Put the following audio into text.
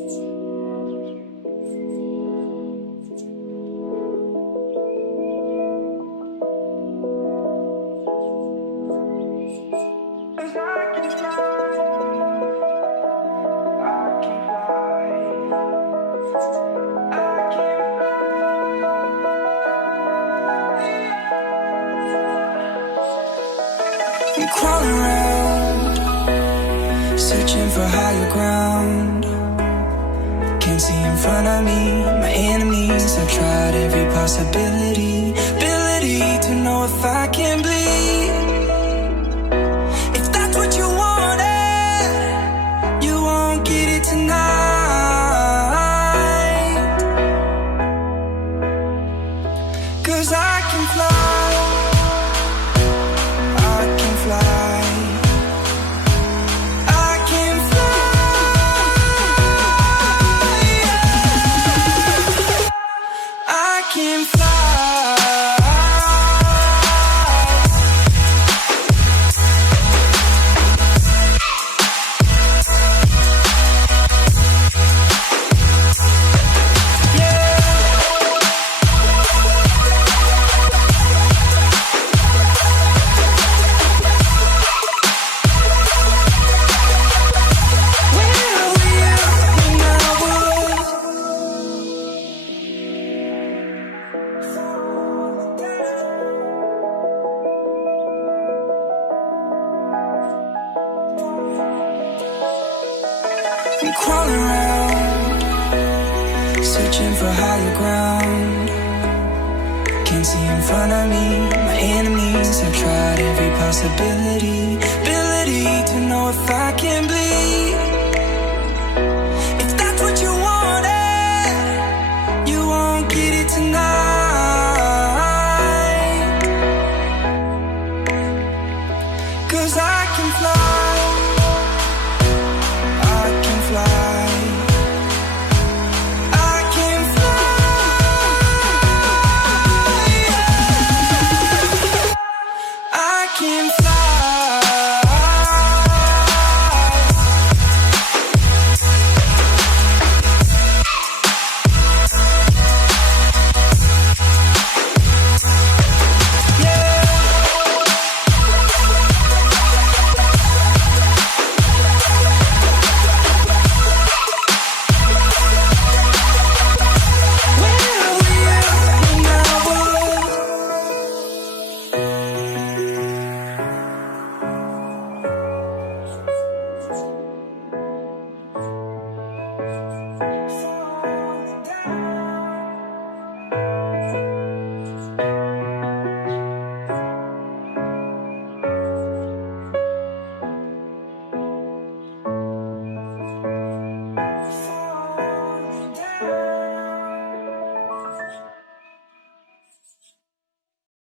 I'm crawling around, searching for higher ground. Can't see in front of me, my enemies. I've tried every possibility, ability to know if I can bleed. If that's what you wanted, you won't get it tonight. 'Cause I can fly. I'm crawling around, searching for higher ground. Can't see in front of me, my enemies. I've tried every possibility,